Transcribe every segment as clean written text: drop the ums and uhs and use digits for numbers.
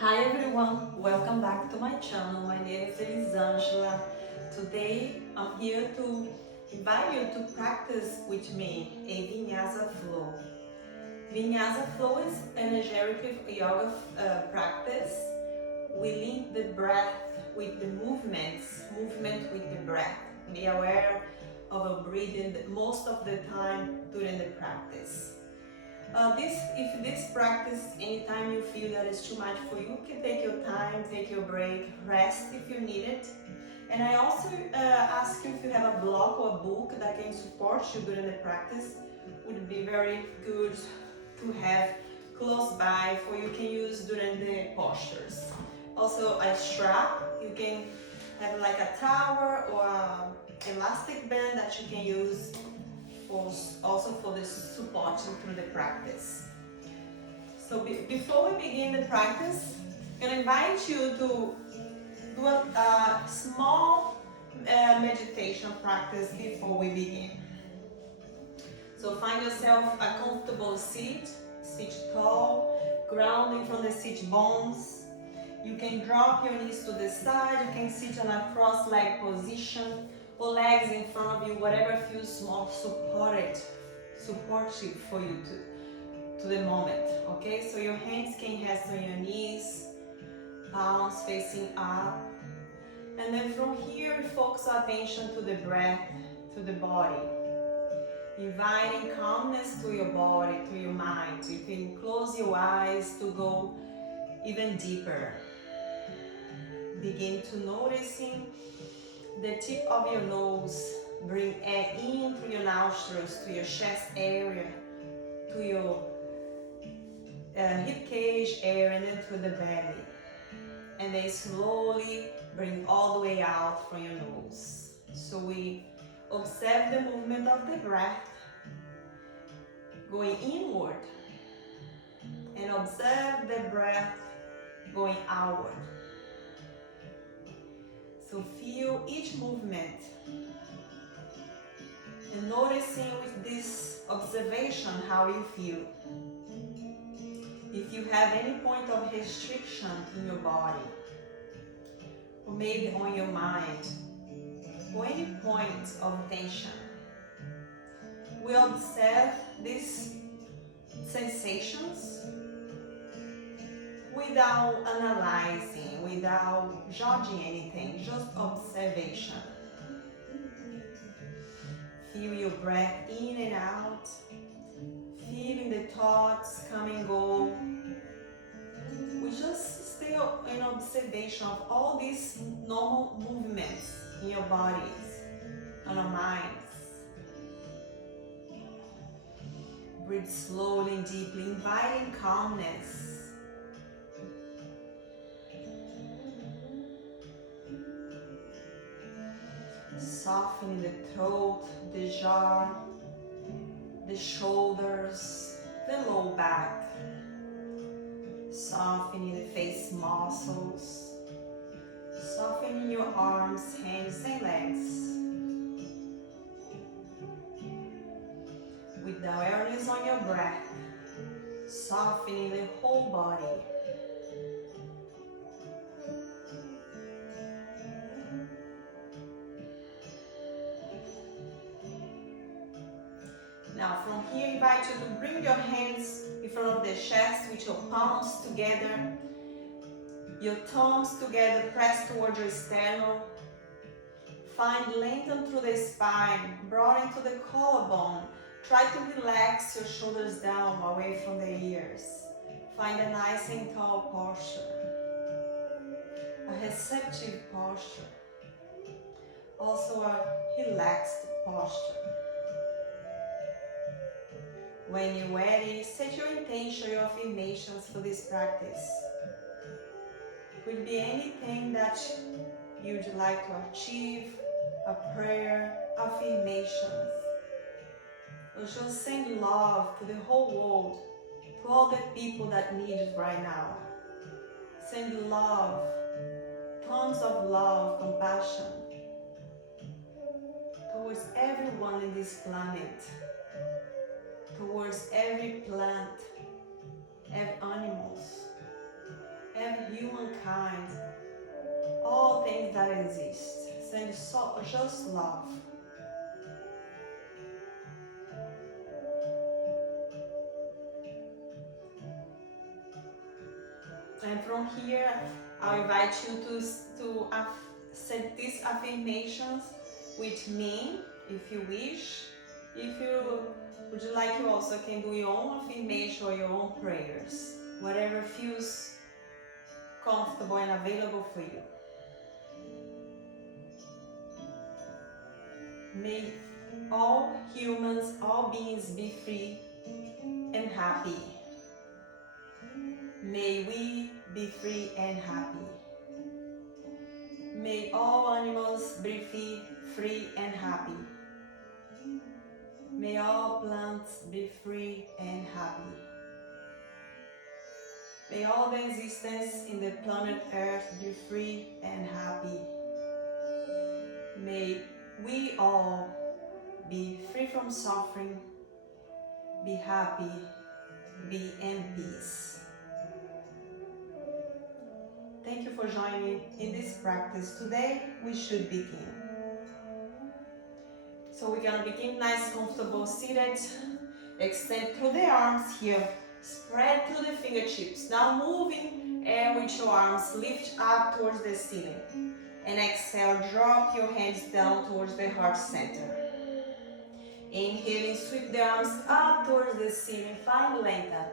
Hi everyone, welcome back to my channel. My name is Elisângela. Today I'm here to invite you to practice with me a Vinyasa flow. Vinyasa flow is an energetic yoga practice. We link the breath with the movement with the breath. Be aware of a breathing most of the time during the practice. If this practice, anytime you feel that it's too much for you, you can take your time, take your break, rest if you need it. And I also ask you if you have a blog or a book that can support you during the practice. Would be very good to have close by for you can use during the postures. Also a strap, you can have like a towel or a elastic band that you can use also for the supporting through the practice. So before we begin the practice, I'm going to invite you to do a small meditation practice before we begin. So find yourself a comfortable seat, sit tall, grounding from the sit bones. You can drop your knees to the side, you can sit in a cross-leg position, or legs in front of you, whatever feels more supportive for you to the moment, okay? So your hands can rest on your knees, palms facing up. And then from here, focus our attention to the breath, to the body. Inviting calmness to your body, to your mind. You can close your eyes to go even deeper. Begin to noticing the tip of your nose. Bring air in through your nostrils to your chest area, to your hip cage area, and then to the belly. And then slowly bring all the way out from your nose. So we observe the movement of the breath going inward and observe the breath going outward. So feel each movement and noticing with this observation how you feel. If you have any point of restriction in your body, or maybe on your mind, or any point of tension, we observe these sensations without analyzing, without judging anything, just observation. Feel your breath in and out, feeling the thoughts come and go. We just stay in observation of all these normal movements in your bodies and our minds. Breathe slowly and deeply, inviting calmness. Softening the throat, the jaw, the shoulders, the low back. Softening the face muscles. Softening your arms, hands, and legs. With the awareness on your breath, softening the whole body. Now from here, I invite you to bring your hands in front of the chest with your palms together, your thumbs together, press towards your sternum. Find lengthen through the spine, broaden into the collarbone. Try to relax your shoulders down away from the ears. Find a nice and tall posture, a receptive posture, also a relaxed posture. When you're ready, set your intention, your affirmations for this practice. It could be anything that you'd like to achieve, a prayer, affirmations. Or just send love to the whole world, to all the people that need it right now. Send love, tons of love, compassion towards everyone in this planet, towards every plant, every animals, every things that exist. Send just love. And from here, I'll invite you to say these affirmations with me, if you wish. If you would like, you also can do your own affirmation or your own prayers, whatever feels comfortable and available for you. May all humans, all beings be free and happy. May we be free and happy. May all animals be free and happy. May all plants be free and happy. May all the existence in the planet Earth be free and happy. May we all be free from suffering, be happy, be in peace. Thank you for joining in this practice. Today we should begin. So we're gonna begin nice, comfortable, seated. Extend through the arms here. Spread through the fingertips. Now moving air with your arms. Lift up towards the ceiling. And exhale, drop your hands down towards the heart center. Inhaling, sweep the arms up towards the ceiling. Find lengthen.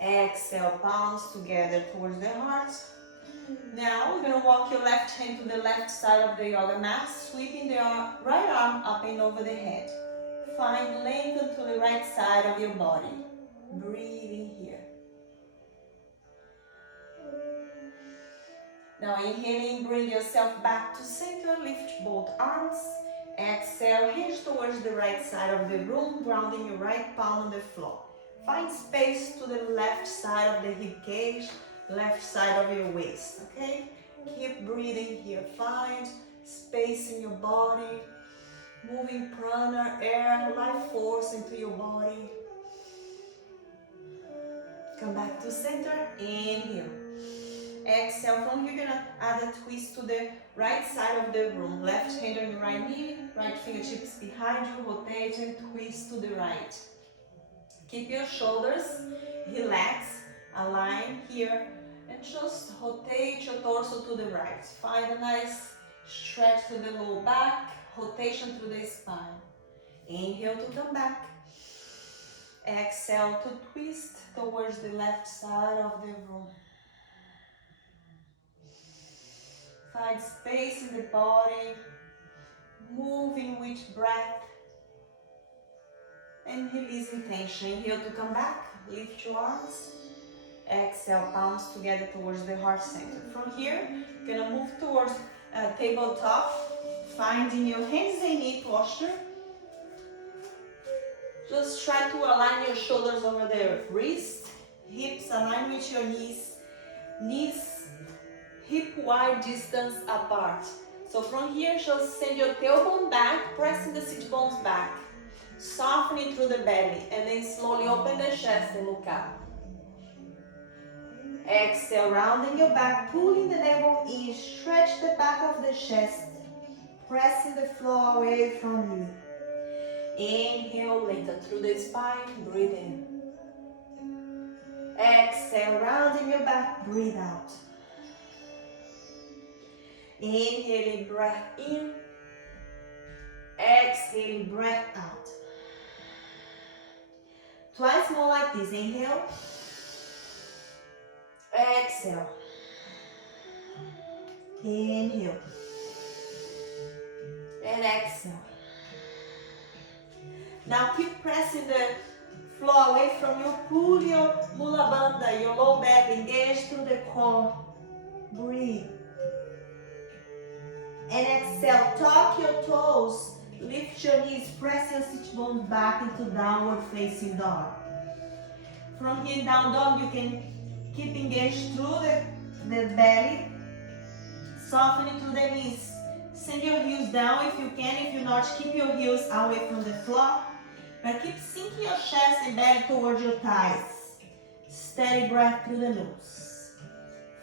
Exhale, palms together towards the heart. Now we're going to walk your left hand to the left side of the yoga mat, sweeping the right arm up and over the head. Find lengthen to the right side of your body. Breathing here. Now inhaling, bring yourself back to center, lift both arms. Exhale, hinge towards the right side of the room, grounding your right palm on the floor. Find space to the left side of the hip cage, left side of your waist, okay? Keep breathing here. Find space in your body, moving prana, air, life force into your body. Come back to center, inhale. Exhale, from here you're gonna add a twist to the right side of the room. Left hand on your right knee, right fingertips behind you, rotate and twist to the right. Keep your shoulders relaxed, align here, and just rotate your torso to the right. Find a nice stretch to the low back, rotation through the spine. Inhale to come back. Exhale to twist towards the left side of the room. Find space in the body, moving with breath and releasing tension. Inhale to come back, lift your arms. Exhale, palms together towards the heart center. From here, you're gonna move towards tabletop, finding your hands and knee posture. Just try to align your shoulders over the wrist, hips align with your knees, hip wide distance apart. So from here, just send your tailbone back, pressing the sit bones back, softening through the belly, and then slowly open the chest and look up. Exhale, rounding your back, pulling the navel in, stretch the back of the chest, pressing the floor away from you. Inhale, lengthen through the spine, breathe in. Exhale, rounding your back, breathe out. Inhaling, breath in. Exhaling, breath out. Twice more like this. Inhale. Exhale. Inhale. And exhale. Now keep pressing the floor away from you. Pull your mula bandha, your low back, engage through the core. Breathe. And exhale, tuck your toes, lift your knees, press your sit bones back into downward facing dog. From here, down dog, you can keep engaged through the belly, softening through the knees. Send your heels down if you can. If you not, keep your heels away from the floor. But keep sinking your chest and belly towards your thighs. Steady breath through the nose.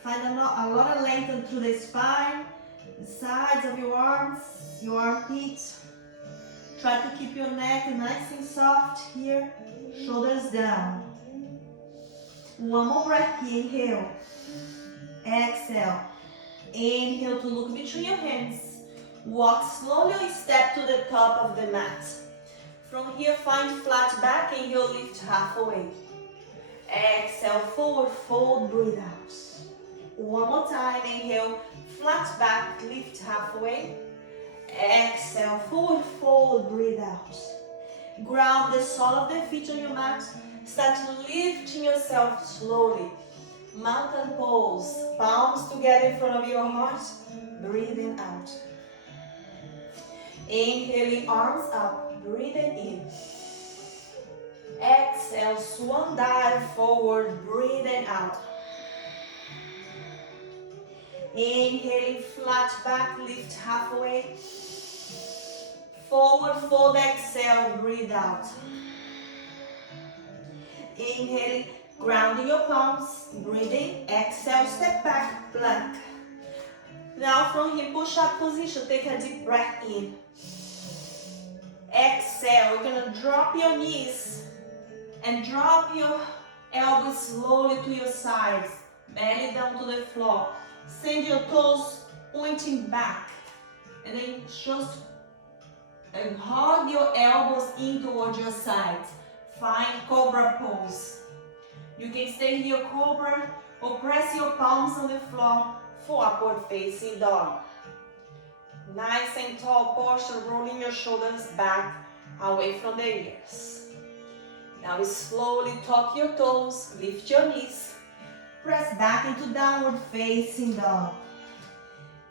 Find a lot of length through the spine. the sides of your arms, your armpits. Try to keep your neck nice and soft here. Shoulders down. One more breath here. Inhale. Exhale. Inhale to look between your hands. Walk slowly or step to the top of the mat. From here, find flat back. Inhale, lift halfway. Exhale, forward fold, breathe out. One more time. Inhale, flat back, lift halfway. Exhale, forward fold, breathe out. Ground the sole of the feet on your mat. Start lifting yourself slowly. Mountain pose, palms together in front of your heart. Breathing out. Inhaling, arms up, breathing in. Exhale, swan dive forward, breathing out. Inhaling, flat back, lift halfway. Forward fold, exhale, breathe out. Inhaling, grounding your palms, breathing, exhale, step back, plank. Now from here, push-up position, take a deep breath in. Exhale, you're gonna drop your knees and drop your elbows slowly to your sides, belly down to the floor. Send your toes pointing back, and then just hug your elbows in towards your sides. Find cobra pose. You can stay here, cobra, or press your palms on the floor for upward facing dog. Nice and tall posture, rolling your shoulders back away from the ears. Now slowly tuck your toes, lift your knees, press back into downward facing dog.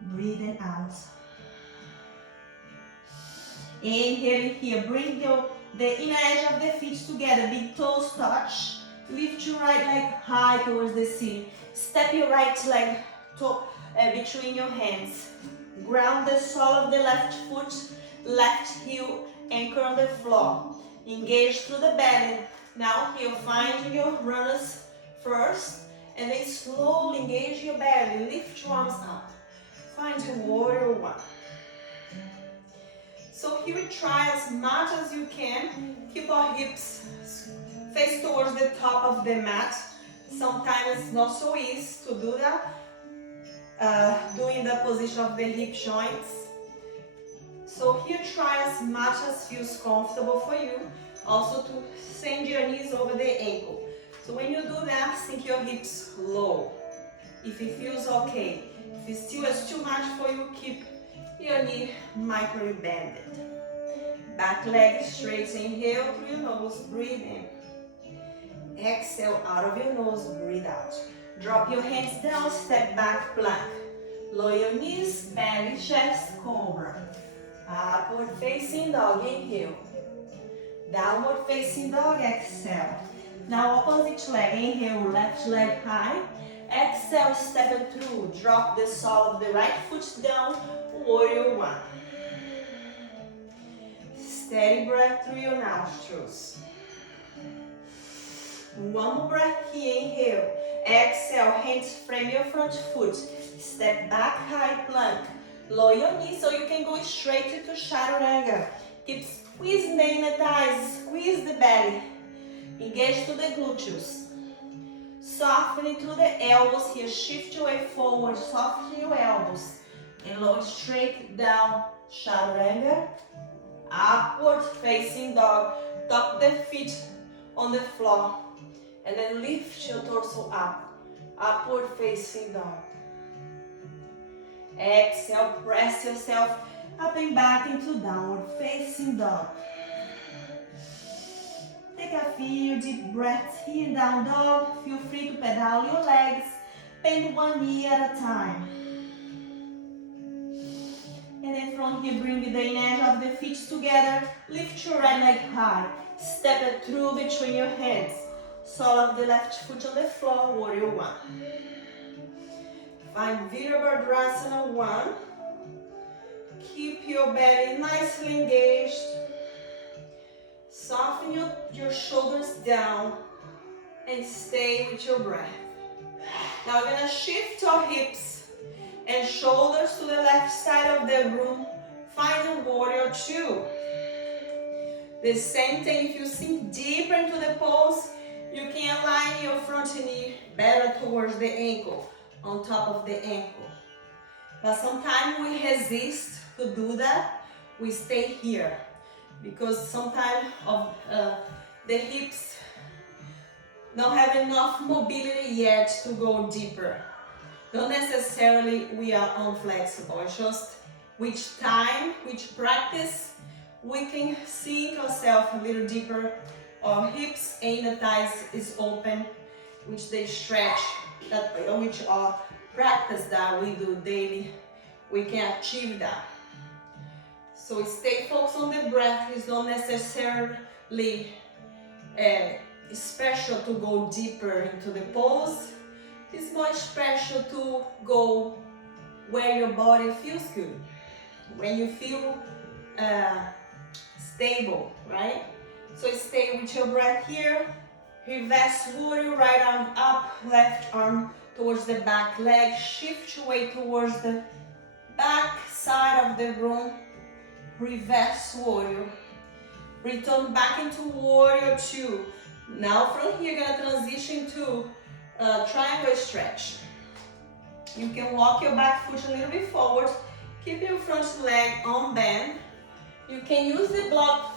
Breathing out. Inhaling here, bring the inner edge of the feet together, big toes touch. Lift your right leg high towards the ceiling. Step your right leg between your hands. Ground the sole of the left foot, left heel, anchor on the floor. Engage through the belly. Now here, find your runners first, and then slowly engage your belly. Lift your arms up. Find your warrior one. So here we try as much as you can. Keep our hips face towards the top of the mat. Sometimes it's not so easy to do that. Doing the position of the hip joints. So here try as much as feels comfortable for you. Also to send your knees over the ankle. So when you do that, sink your hips low. If it feels okay. If it still is too much for you, keep your knee micro bended. Back leg straight, inhale through your nose, breathe in. Exhale out of your nose, breathe out. Drop your hands down, step back, plank. Lower your knees, belly, chest, cobra. Upward facing dog, inhale. Downward facing dog, exhale. Now opposite leg, inhale, left leg high. Exhale, step it through. Drop the sole of the right foot down, warrior one. Steady breath through your nostrils. One more breath here, inhale. Exhale, hands frame your front foot. Step back, high plank. Lower your knees so you can go straight into chaturanga. Keep squeezing the inner thighs, squeeze the belly. Engage to the glutes. Softening through the elbows here, shift your way forward, soften your elbows. And lower straight down, chaturanga. Upward facing dog, tuck the feet on the floor. And then lift your torso up, upward facing dog. Exhale, press yourself up and back into downward facing dog. Take a few deep breaths here in down dog. Feel free to pedal your legs, bend one knee at a time. And then from here, bring the inner edge of the feet together. Lift your right leg high. Step it through between your hands. Sole of the left foot on the floor, warrior one. Find Virabhadrasana one. Keep your belly nicely engaged. Soften your shoulders down and stay with your breath. Now we're gonna shift our hips and shoulders to the left side of the room. Find a warrior two. The same thing, if you sink deeper into the pose, you can align your front knee better towards the ankle, on top of the ankle. But sometimes we resist to do that. We stay here because sometimes of the hips don't have enough mobility yet to go deeper. Not necessarily we are unflexible. It's just with time, with practice, we can sink ourselves a little deeper. Our hips and the thighs is open, which they stretch, that which our practice that we do daily, we can achieve that. So stay focused on the breath. It's not necessarily special to go deeper into the pose. It's more special to go where your body feels good, when you feel stable, right? So stay with your breath here. Reverse warrior, right arm up, left arm towards the back leg. Shift your weight towards the back side of the room. Reverse warrior. Return back into warrior two. Now from here, you're gonna transition to triangle stretch. You can walk your back foot a little bit forward. Keep your front leg on bend. You can use the block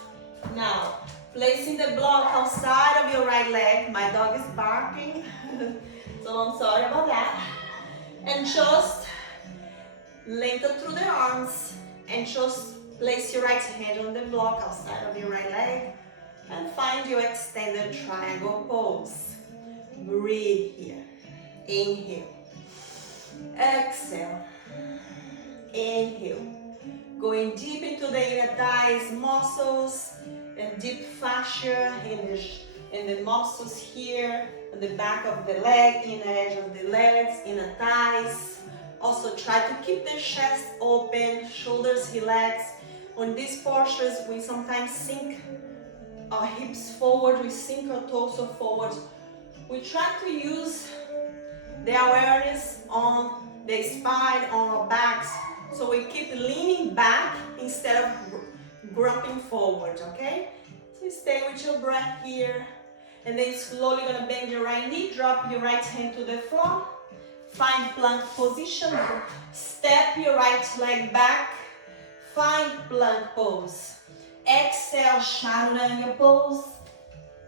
now. Placing the block outside of your right leg. My dog is barking, so I'm sorry about that. And just lengthen through the arms and just place your right hand on the block outside of your right leg and find your extended triangle pose. Breathe here. Inhale. Exhale. Inhale. Going deep into the inner thighs, muscles, and deep fascia in the muscles here, at the back of the leg, inner edge of the legs, inner thighs. Also try to keep the chest open, shoulders relaxed. On these postures, we sometimes sink our hips forward, we sink our torso forward. We try to use the awareness on the spine, on our backs, so we keep leaning back instead of grumping forward, okay? So stay with your breath here, and then slowly gonna bend your right knee, drop your right hand to the floor, find plank position, step your right leg back, find plank pose. Exhale, chaturanga pose,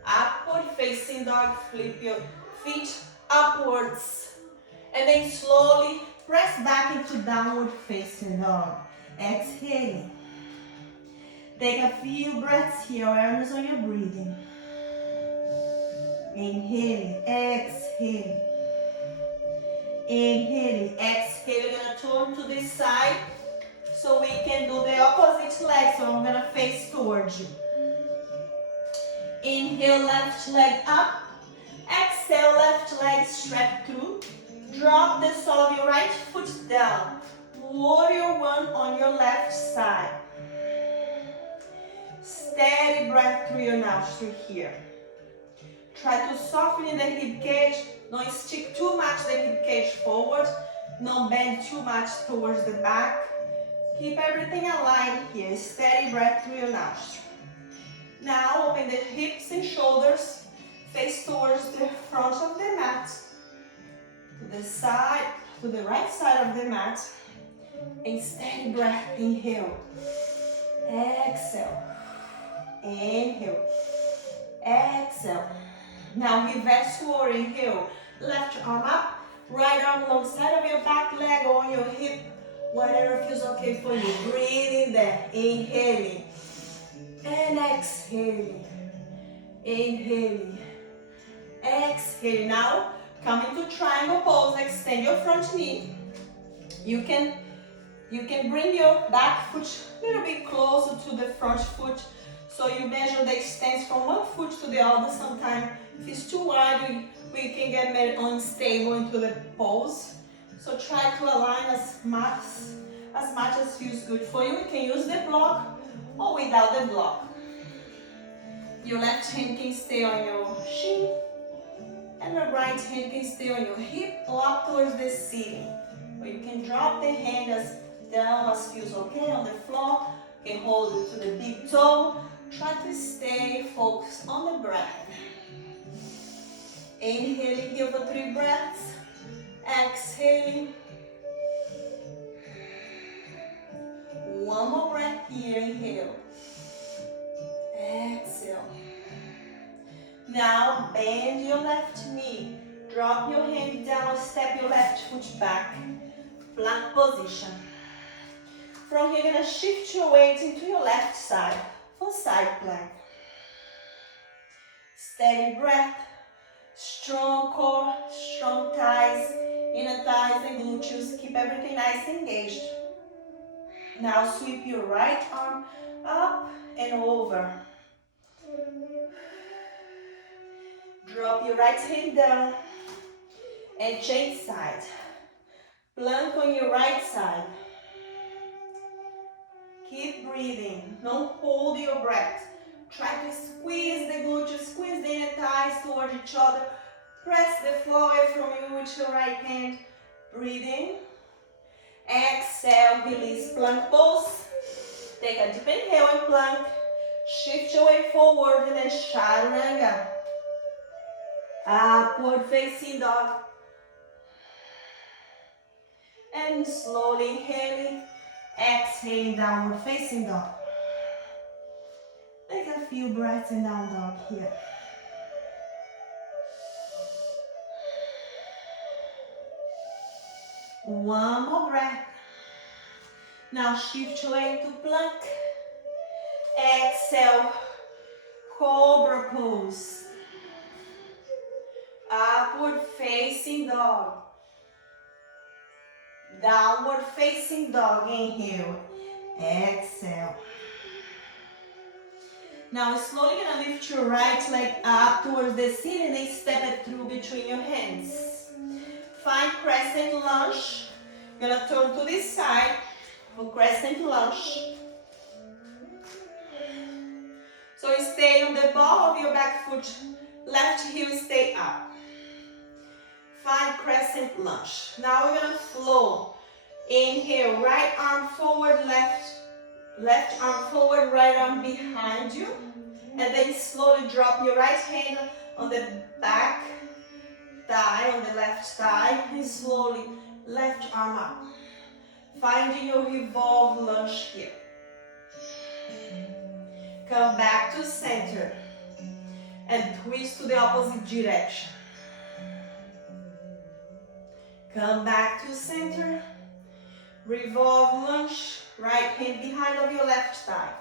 upward facing dog, flip your feet upwards, and then slowly press back into downward facing dog. Exhaling. Take a few breaths here, awareness on your breathing. Inhaling, exhaling. Inhaling, exhaling. We're gonna turn to this side so we can do the opposite leg. So I'm gonna face towards you. Inhale, left leg up. Exhale, left leg stretch through. Drop the sole of your right foot down. Warrior one on your left side. Steady breath through your nostril here. Try to soften in the hip cage. Don't stick too much the hip cage forward. Don't bend too much towards the back. Keep everything aligned here. Steady breath through your nostril. Now open the hips and shoulders. Face towards the front of the mat. To the side, to the right side of the mat. And steady breath. Inhale. Exhale. Inhale. Exhale. Now reverse warrior. Inhale. Left arm up. Right arm alongside of your back leg or on your hip. Whatever feels okay for you. Breathe in there. Inhaling. And exhaling. Inhaling. Exhaling. Now come into triangle pose. Extend your front knee. You can bring your back foot a little bit closer to the front foot. So you measure the extents from one foot to the other. Sometimes if it's too wide, we can get very unstable into the pose. So try to align as much as feels good for you. You can use the block or without the block. Your left hand can stay on your shin, and the right hand can stay on your hip or up towards the ceiling. Or you can drop the hands down as feels okay on the floor. You can hold it to the big toe. Try to stay focused on the breath. Inhaling here for 3 breaths. Exhaling. One more breath here. Inhale. Exhale. Now bend your left knee. Drop your hand down. Step your left foot back. Plank position. From here, you're going to shift your weight into your left side for side plank. Steady breath. Strong core, strong thighs, inner thighs and glutes. Keep everything nice and engaged. Now sweep your right arm up and over. Drop your right hand down and change side. Plank on your right side. Keep breathing. Don't hold your breath. Try to squeeze the glutes, squeeze the inner thighs towards each other. Press the floor away from you with your right hand. Breathing. Exhale, release plank pose. Take a deep inhale in plank. Shift your weight forward and then chaturanga. Upward facing dog. And slowly inhaling. Exhaling, downward facing dog. Take a few breaths in down dog here. One more breath. Now shift your way to plank. Exhale, cobra pose. Upward facing dog. Downward facing dog. Inhale. Exhale. Now slowly gonna lift your right leg up towards the ceiling and step it through between your hands. Find crescent lunge. Gonna turn to this side for crescent lunge. So stay on the ball of your back foot. Left heel stay up. Find crescent lunge. Now we're gonna flow. Inhale, right arm forward, left arm forward, right arm behind you. And then slowly drop your right hand on the back thigh, on the left thigh, and slowly left arm up. Finding your revolve lunge here. Come back to center and twist to the opposite direction. Come back to center. Revolve lunge, right hand behind of your left thigh.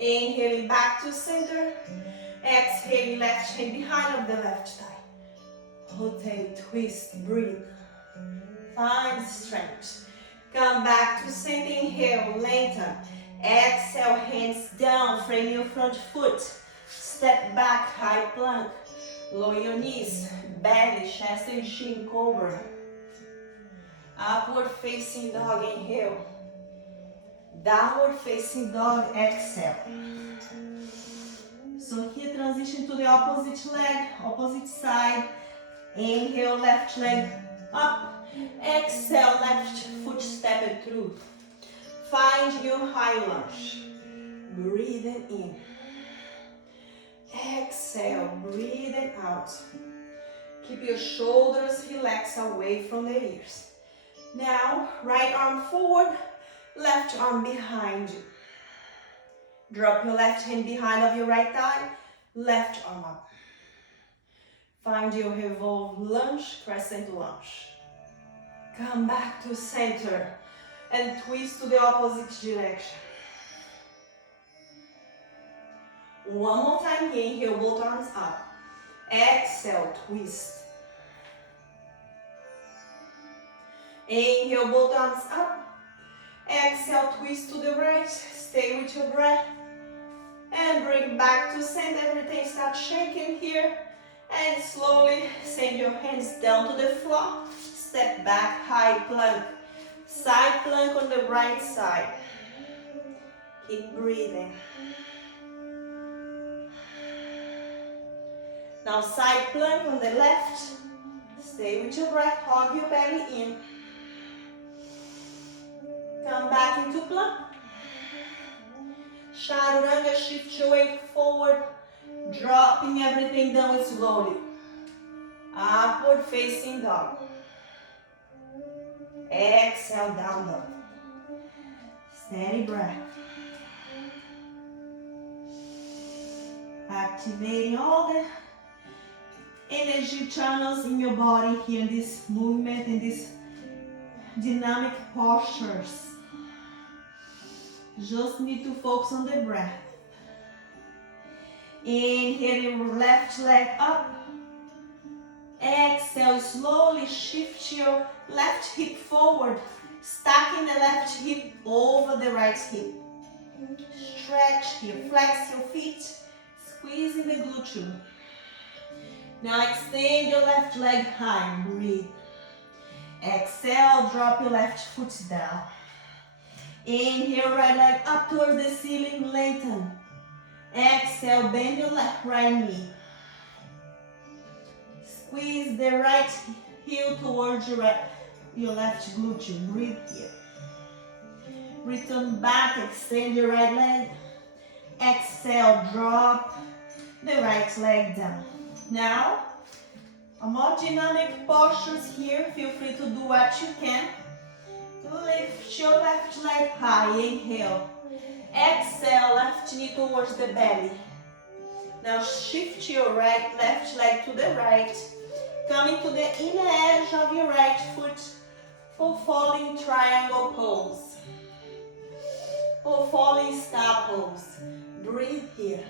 Inhaling back to center. Exhaling left hand behind of the left thigh. Rotate, twist, breathe. Find strength. Come back to center. Inhale, lengthen. Exhale, hands down. Frame your front foot. Step back, high plank. Lower your knees. Belly, chest and chin, cobra. Upward facing dog. Inhale. Downward facing dog. Exhale. So here transition to the opposite leg, opposite side. Inhale, left leg up. Exhale, left foot step it through. Find your high lunge. Breathing in. Exhale, breathing out. Keep your shoulders relaxed away from the ears. Now, right arm forward, left arm behind you. Drop your left hand behind of your right thigh, left arm up. Find your revolve lunge, crescent lunge. Come back to center and twist to the opposite direction. One more time here, inhale, both arms up. Exhale, twist. Inhale, both arms up. Exhale, twist to the right. Stay with your breath. And bring back to center. Everything starts shaking here. And slowly send your hands down to the floor. Step back, high plank. Side plank on the right side. Keep breathing. Now side plank on the left. Stay with your breath, hug your belly in. Come back into plank. Chaturanga, shift your weight forward, dropping everything down slowly. Upward facing dog. Exhale, down dog. Steady breath. Activating all the energy channels in your body here in this movement, in these dynamic postures. Just need to focus on the breath. Inhale your left leg up. Exhale, slowly shift your left hip forward, stacking the left hip over the right hip. Stretch here, flex your feet, squeezing the glute. Now extend your left leg high, breathe. Exhale, drop your left foot down. Inhale, right leg up towards the ceiling, lengthen. Exhale, bend your right knee. Squeeze the right heel towards your left glute. Breathe here. Return back, extend your right leg. Exhale, drop the right leg down. Now, a more dynamic postures here. Feel free to do what you can. Lift your left leg high, inhale. Exhale, left knee towards the belly. Now shift your left leg to the right. Coming to the inner edge of your right foot for falling triangle pose. Or falling star pose. Breathe here.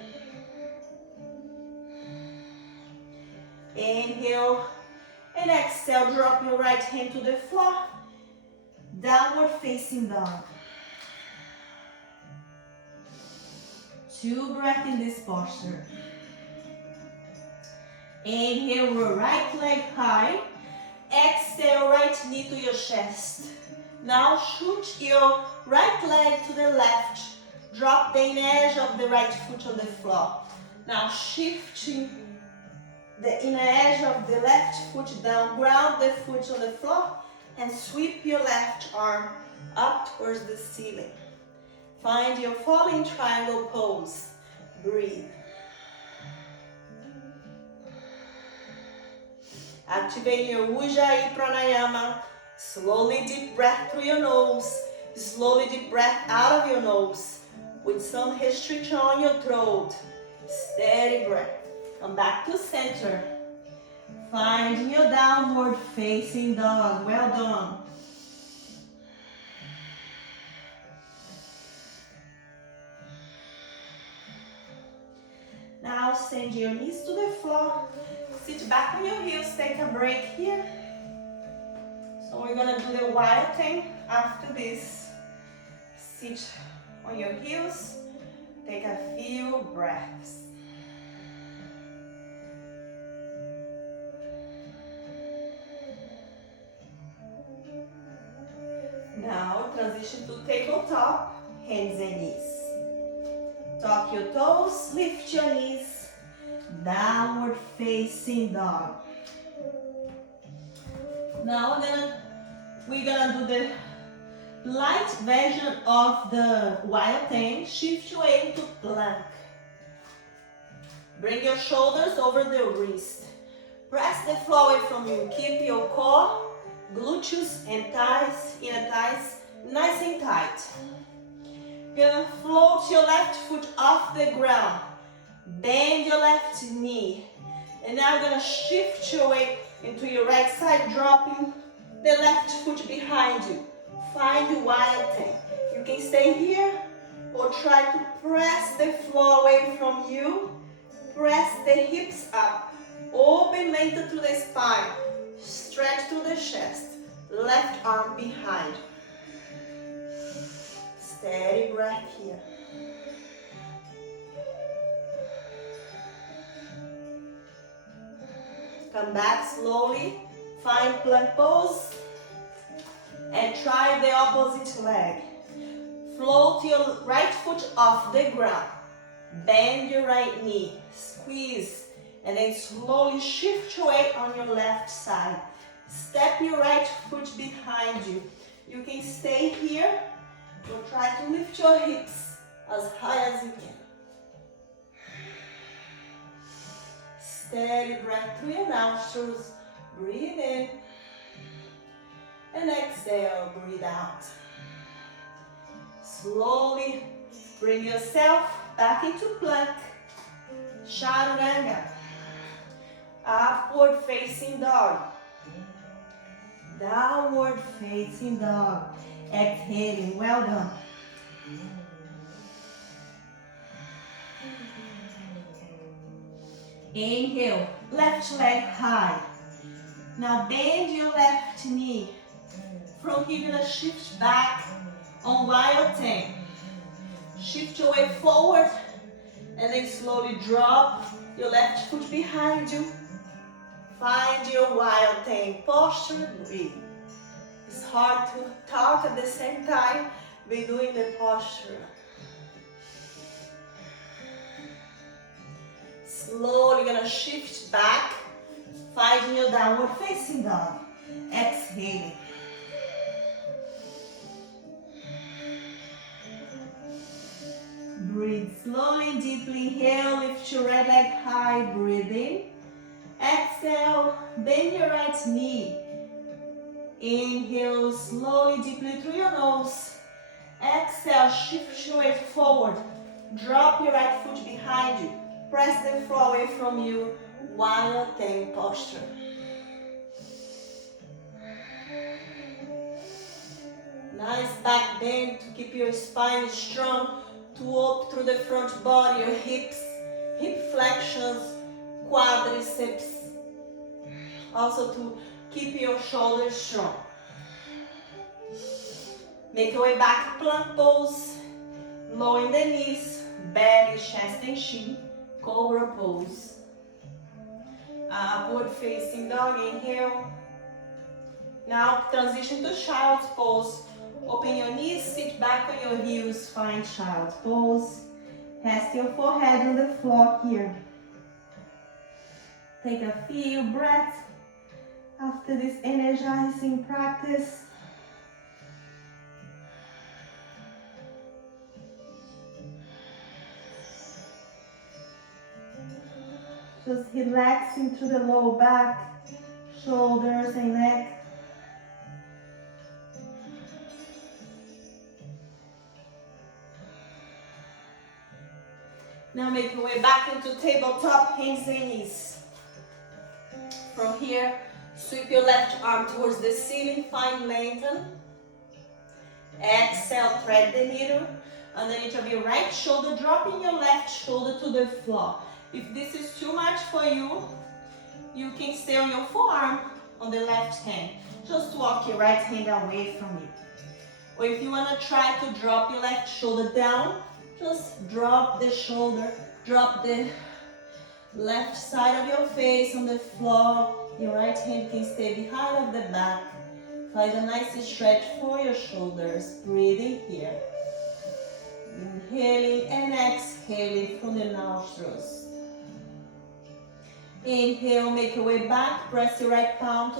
Inhale and exhale, drop your right hand to the floor. Downward facing dog. 2 breaths in this posture. Inhale, right leg high. Exhale, right knee to your chest. Now shoot your right leg to the left. Drop the inner edge of the right foot on the floor. Now shifting the inner edge of the left foot down. Ground the foot on the floor and sweep your left arm up towards the ceiling. Find your falling triangle pose. Breathe. Activate your Ujjayi Pranayama. Slowly deep breath through your nose. Slowly deep breath out of your nose. With some restriction on your throat. Steady breath. Come back to center. Finding your downward facing dog. Well done. Now send your knees to the floor. Sit back on your heels. Take a break here. So we're gonna do the wild thing after this. Sit on your heels. Take a few breaths. Now transition to tabletop, hands and knees. Tuck your toes, lift your knees, downward facing dog. Now we're gonna do the light version of the wild thing. Shift your weight to plank. Bring your shoulders over the wrist. Press the floor away from you. Keep your core, glutes and thighs, inner thighs, nice and tight. Gonna float your left foot off the ground. Bend your left knee. And now gonna shift your weight into your right side, dropping the left foot behind you. Find the wild thing. You can stay here or try to press the floor away from you. Press the hips up. Open, lengthen through the spine. Stretch through the chest. Left arm behind. Steady breath here. Come back slowly. Find plank pose. And try the opposite leg. Float your right foot off the ground. Bend your right knee. Squeeze And then slowly shift your weight on your left side. Step your right foot behind you. You can stay here. Or try to lift your hips as high as you can. Steady breath through your nostrils. Breathe in. And exhale, breathe out. Slowly bring yourself back into plank. Chaturanga. Upward facing dog. Downward facing dog. Exhaling, well done. Inhale, left leg high. Now bend your left knee. From here, you're gonna shift back on wild thing. Shift your weight forward and then slowly drop your left foot behind you. Find your wild thing posture, breathe. It's hard to talk at the same time, be doing the posture. Slowly gonna shift back, finding your downward facing dog. Exhaling. Breathe slowly and deeply. Inhale, lift your right leg high, breathe in. Exhale, bend your right knee. Inhale slowly, deeply through your nose. Exhale, shift your weight forward. Drop your right foot behind you. Press the floor away from you. Wild thing posture. Nice back bend to keep your spine strong. To up through the front body, your hips, hip flexions, quadriceps. Also to keep your shoulders strong. Make your way back to plank pose. Lowering the knees, belly, chest and chin. Cobra pose. Upward facing dog, inhale. Now transition to child's pose. Open your knees, sit back on your heels, find child's pose. Rest your forehead on the floor here. Take a few breaths after this energizing practice. Just relaxing through the low back, shoulders and neck. Now make your way back into tabletop, hands and knees. From here, sweep your left arm towards the ceiling, find lengthen. Exhale, thread the needle. Underneath of your right shoulder, dropping your left shoulder to the floor. If this is too much for you, you can stay on your forearm on the left hand. Just walk your right hand away from you. Or if you want to try to drop your left shoulder down, just drop the shoulder, drop the left side of your face on the floor. Your right hand can stay behind of the back. Find a nice stretch for your shoulders. Breathing here. Inhaling and exhaling from the nostrils. Inhale, make your way back. Press your right palm to